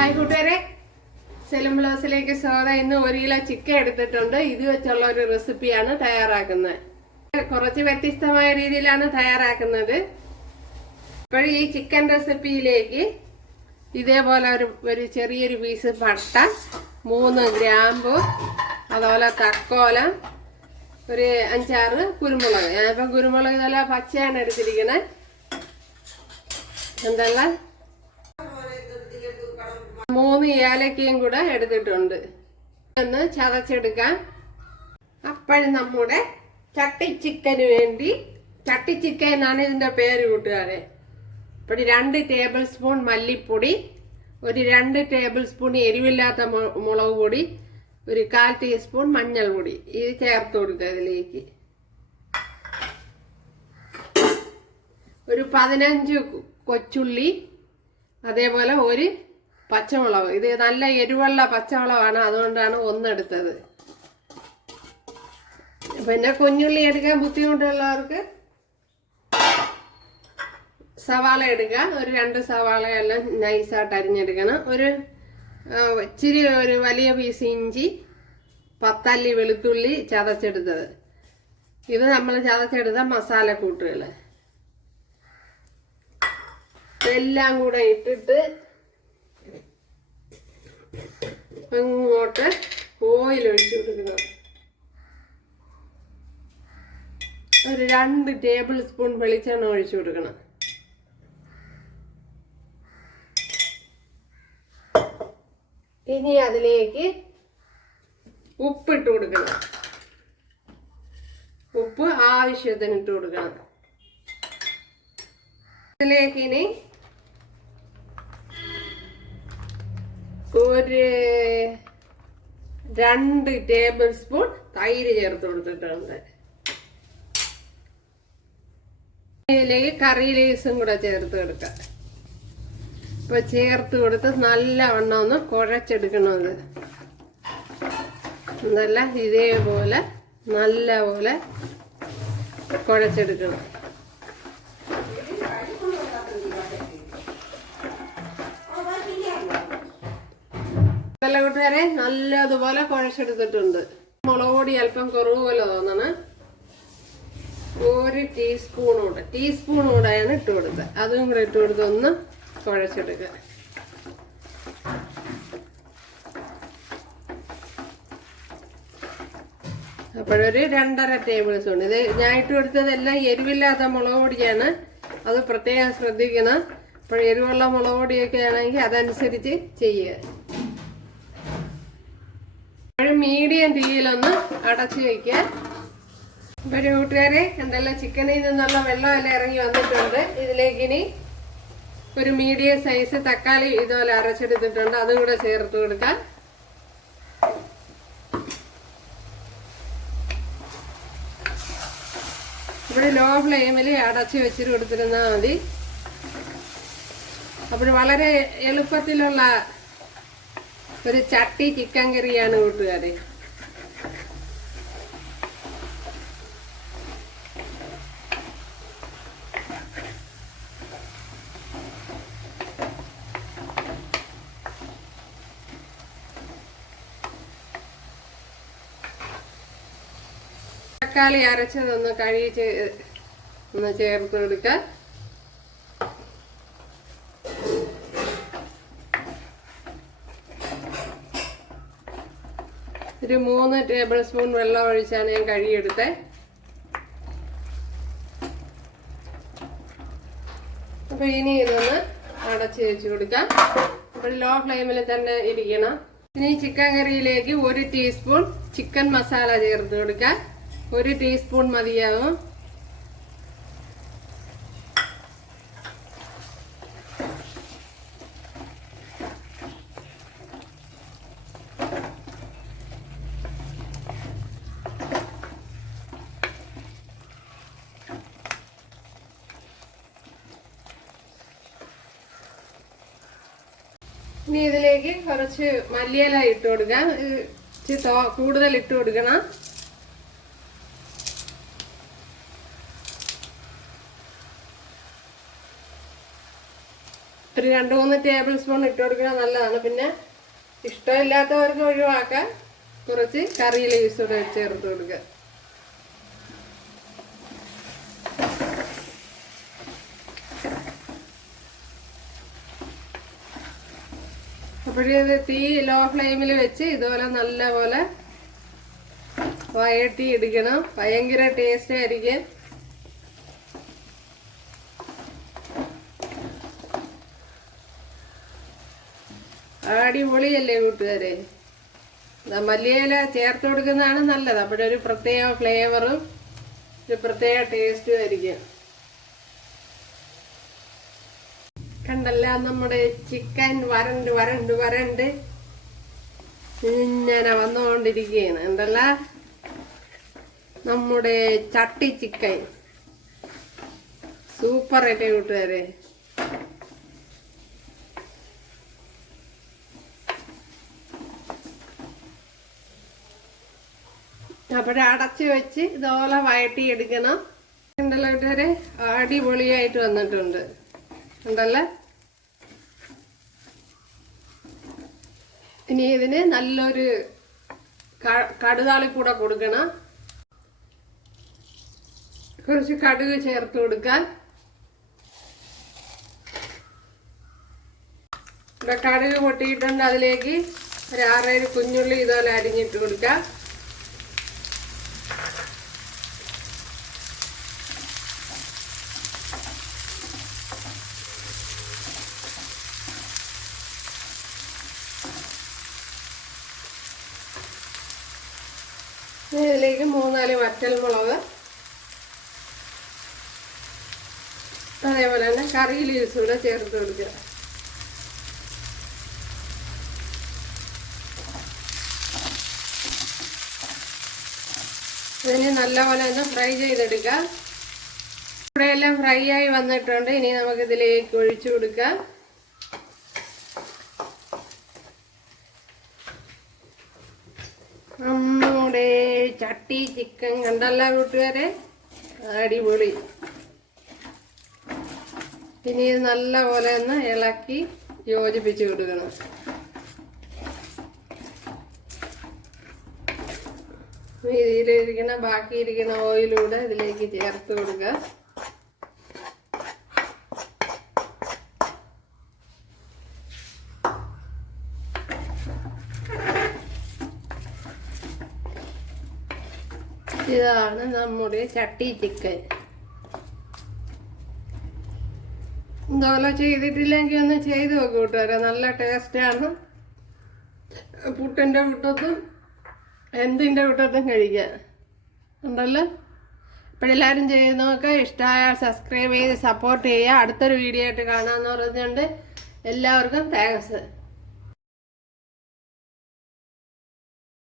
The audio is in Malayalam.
ഹായ് കൂട്ടുകാരെ. സെലം ബ്ലൗസിലേക്ക് സ്വാഗതം. ഇന്ന് ഒരു കിലോ ചിക്കൻ എടുത്തിട്ടുണ്ട്. ഇത് വെച്ചുള്ള ഒരു റെസിപ്പിയാണ് തയ്യാറാക്കുന്നത്. കുറച്ച് വ്യത്യസ്തമായ രീതിയിലാണ് തയ്യാറാക്കുന്നത്. ഇപ്പോൾ ഈ ചിക്കൻ റെസിപ്പിയിലേക്ക് ഇതേപോലെ ഒരു ഒരു ചെറിയൊരു പീസ് പട്ട മൂന്ന് ഗ്രാമ്പു അതുപോലെ തക്കോല ഒരു അഞ്ചാറ് കുരുമുളക്. ഞാനിപ്പോൾ കുരുമുളക് നല്ല പച്ചയാണ് എടുത്തിരിക്കണേ. എന്തെല്ലാം? മൂന്ന് ഏലക്കയും കൂടെ എടുത്തിട്ടുണ്ട്. ഒന്ന് ചതച്ചെടുക്കാം. അപ്പോഴും നമ്മുടെ ചട്ടി ചിക്കന് വേണ്ടി ചട്ടി ചിക്കൻ എന്നാണ് ഇതിന്റെ പേര് കൂട്ടുകാരെ. അപ്പോൾ രണ്ട് ടേബിൾ സ്പൂൺ മല്ലിപ്പൊടി ഒരു രണ്ട് ടേബിൾ സ്പൂൺ എരിവില്ലാത്ത മുളക് പൊടി ഒരു കാൽ ടീസ്പൂൺ മഞ്ഞൾ പൊടി ഇത് ചേർത്ത് കൊടുക്കുക ഇതിലേക്ക്. ഒരു പതിനഞ്ച് കൊച്ചുള്ളി അതേപോലെ ഒരു പച്ചമുളക്. ഇത് നല്ല എരിവുള്ള പച്ചമുളകാണ്. അതുകൊണ്ടാണ് ഒന്നെടുത്തത്. പിന്നെ കുഞ്ഞുള്ളി എടുക്കാൻ ബുദ്ധിമുട്ടുള്ളവർക്ക് സവാള എടുക്കുക ഒരു രണ്ട് സവാള എല്ലാം നൈസായിട്ട് അരിഞ്ഞെടുക്കണം. ഒരു ഇച്ചിരി ഒരു വലിയ പീസ് ഇഞ്ചി പത്തല്ലി വെളുത്തുള്ളി ചതച്ചെടുത്തത്. ഇത് നമ്മൾ ചതച്ചെടുത്ത മസാല കൂട്ടുകൾ ഇതെല്ലാം കൂടെ ഇട്ടിട്ട് അങ്ങോട്ട് ഓയിൽ ഒഴിച്ചു കൊടുക്കണം. ഒരു രണ്ട് ടേബിൾ സ്പൂൺ വെളിച്ചെണ്ണ ഒഴിച്ചു കൊടുക്കണം. ഇനി അതിലേക്ക് ഉപ്പിട്ട് കൊടുക്കണം. ഉപ്പ് ആവശ്യത്തിന് ഇട്ട് കൊടുക്കണം. ഇതിലേക്ക് ഇനി ഒരു രണ്ട് ടേബിൾ സ്പൂൺ തൈര് ചേർത്ത് കൊടുത്തിട്ടുണ്ട്. കറി ലീസും കൂടെ ചേർത്ത് കൊടുക്കാം. ഇപ്പൊ ചേർത്ത് കൊടുത്ത് നല്ലവണ്ണം ഒന്ന് കുഴച്ചെടുക്കണത്. എന്തല്ല ഇതേപോലെ നല്ല പോലെ കുഴച്ചെടുക്കണം. നല്ല കൂട്ടുകാരെ നല്ലതുപോലെ കുഴച്ചെടുത്തിട്ടുണ്ട്. മുളക് പൊടി അല്പം കുറവ് പോലെ തോന്നണ. ഒരു ടീസ്പൂൺ കൂടെ ടീസ്പൂൺ കൂടെയാണ് ഇട്ട് കൊടുത്തത്. അതും കൂടെ ഇട്ട് കൊടുത്ത് ഒന്ന് കുഴച്ചെടുക്കുക. അപ്പോഴൊരു രണ്ടര ടേബിൾ സ്പൂൺ. ഇത് ഞാൻ ഇട്ട് കൊടുത്തതെല്ലാം എരിവില്ലാത്ത മുളക് പൊടിയാണ് അത് പ്രത്യേകം ശ്രദ്ധിക്കണം. അപ്പോൾ എരിവുള്ള മുളക് പൊടിയൊക്കെ ആണെങ്കിൽ അതനുസരിച്ച് ചെയ്യുക. മീഡിയം തീയിലൊന്ന് അടച്ച് വയ്ക്കുക ഒരു കൂട്ടുകാരെ എന്തെല്ലാം ചിക്കനിൽ നിന്നുള്ള വെള്ളം വെള്ളമെല്ലാം ഇറങ്ങി വന്നിട്ടുണ്ട്. ഇതിലേക്ക് ഇനി ഒരു മീഡിയം സൈസ് തക്കാളി ഇതുപോലെ അരച്ചെടുത്തിട്ടുണ്ട്. അതും കൂടെ ചേർത്ത് കൊടുക്കാം ഇവിടെ ലോ ഫ്ലെയിമിൽ അടച്ചു വെച്ചിട്ട് കൊടുത്തിരുന്നാൽ മതി. അപ്പോൾ വളരെ എളുപ്പത്തിലുള്ള ഒരു ചട്ടി ചിക്കൻ കറിയാണ് കൂട്ടുകാരെ. തക്കാളി അരച്ചതൊന്ന് കഴിച്ച് ഒന്ന് ചേർത്ത് കൊടുക്കുക ഒരു മൂന്ന് ടേബിൾ സ്പൂൺ വെള്ളം ഒഴിച്ചാണ് ഞാൻ കഴുകിയെടുത്തത് അപ്പൊ ഇനി ഇതൊന്ന് അടച്ച് വെച്ച് കൊടുക്കാം. അപ്പോൾ ലോ ഫ്ലെയിമിൽ തന്നെ ഇരിക്കണം. ഇനി ചിക്കൻ കറിയിലേക്ക് ഒരു ടീസ്പൂൺ ചിക്കൻ മസാല ചേർത്ത് കൊടുക്കാം. ഒരു ടീസ്പൂൺ മതിയാവും. ഇനി ഇതിലേക്ക് കുറച്ച് മല്ലിയില ഇട്ട് കൊടുക്കാം. കൂടുതൽ ഇട്ട് കൊടുക്കണം. ഒരു രണ്ട് മൂന്ന് ടേബിൾ സ്പൂൺ ഇട്ട് കൊടുക്കുന്നത് നല്ലതാണ്. പിന്നെ ഇഷ്ടമില്ലാത്തവർക്ക് ഒഴിവാക്കാൻ കുറച്ച് കറിയിൽ യൂസ് കൂടെ ചേർത്ത് കൊടുക്കുക. അപ്പോഴത് തീ ലോ ഫ്ലെയിമിൽ വെച്ച് ഇതുപോലെ നല്ല പോലെ വയറ്റി എടുക്കണം. ഭയങ്കര ടേസ്റ്റ് ആയിരിക്കും. അടിപൊളിയല്ലേ കൂട്ടുകാരെ. മല്ലിയില ചേർത്ത് കൊടുക്കുന്നതാണ് നല്ലത്. അപ്പോഴൊരു പ്രത്യേക ഫ്ലേവറും ഒരു പ്രത്യേക ടേസ്റ്റും ആയിരിക്കും. കണ്ടല്ല നമ്മുടെ ചിക്കൻ വരണ്ട് വരണ്ട് വരണ്ട്. ഇങ്ങനെ വന്നുകൊണ്ടിരിക്കുകയാണ് എന്തല്ല നമ്മുടെ ചട്ടി ചിക്കൻ സൂപ്പർ ആയിട്ട് കൂട്ടുകാരെ? അവിടെ അടച്ചു വെച്ച് ഇതുപോലെ വഴട്ടി എടുക്കണം ഉണ്ടല്ലോ കൂട്ടുകാരെ? അടിപൊളിയായിട്ട് വന്നിട്ടുണ്ട്. ഉണ്ടല്ലേ? ഇനി ഇതിന് നല്ലൊരു കടുതാളി കൂടെ കൊടുക്കണം. കുറച്ച് കടുക് ചേർത്ത് കൊടുക്കാൻ. ഇവിടെ കടുക് പൊട്ടിയിട്ടുണ്ട് അതിലേക്ക് ഒരു ആറേഴ് കുഞ്ഞുള്ളി ഇതുപോലെ അരിഞ്ഞിട്ട് കൊടുക്കാം. ഇതിലേക്ക് മൂന്നാൽ വറ്റൽ മുളക്. അതേപോലെ തന്നെ കറി ലീവ്സ് കൂടെ ചേർത്ത് കൊടുക്കുക. ഇതിന് നല്ലപോലെ ഒന്ന് ഫ്രൈ ചെയ്തെടുക്കാം. ഇവിടെയെല്ലാം ഫ്രൈ ആയി വന്നിട്ടുണ്ട്. ഇനി നമുക്കിതിലേക്ക് ഒഴിച്ചു കൊടുക്കാം നമ്മുടെ ചട്ടി ചിക്കൻ കണ്ടല്ല കൂട്ടുകാരെ? അടിപൊളി. ഇനി ഇത് നല്ല പോലെ ഒന്ന് ഇളക്കി യോജിപ്പിച്ച് കൊടുക്കണം. ഇതിലിരിക്കുന്ന ബാക്കിയിരിക്കുന്ന ഓയിലൂടെ ഇതിലേക്ക് ചേർത്ത് കൊടുക്കുക. ഇതാണ് നമ്മുടെ ചട്ടി ചിക്കൻ ഇതുപോലെ ചെയ്തിട്ടില്ലെങ്കിൽ ഒന്ന് ചെയ്ത് നോക്കി കൂട്ടുകാരെ. നല്ല ടേസ്റ്റാണ് പുട്ടിന്റെ കൂട്ടത്തും എന്തിന്റെ കൂട്ടത്തും കഴിക്കുക ഉണ്ടല്ലോ? ഇപ്പോഴെല്ലാവരും ചെയ്ത് നോക്കുക ഇഷ്ടമായാൽ സബ്സ്ക്രൈബ് ചെയ്ത് സപ്പോർട്ട് ചെയ്യുക. അടുത്തൊരു വീഡിയോ ആയിട്ട് കാണാമെന്ന് പറഞ്ഞുകൊണ്ട് എല്ലാവർക്കും താങ്ക്സ്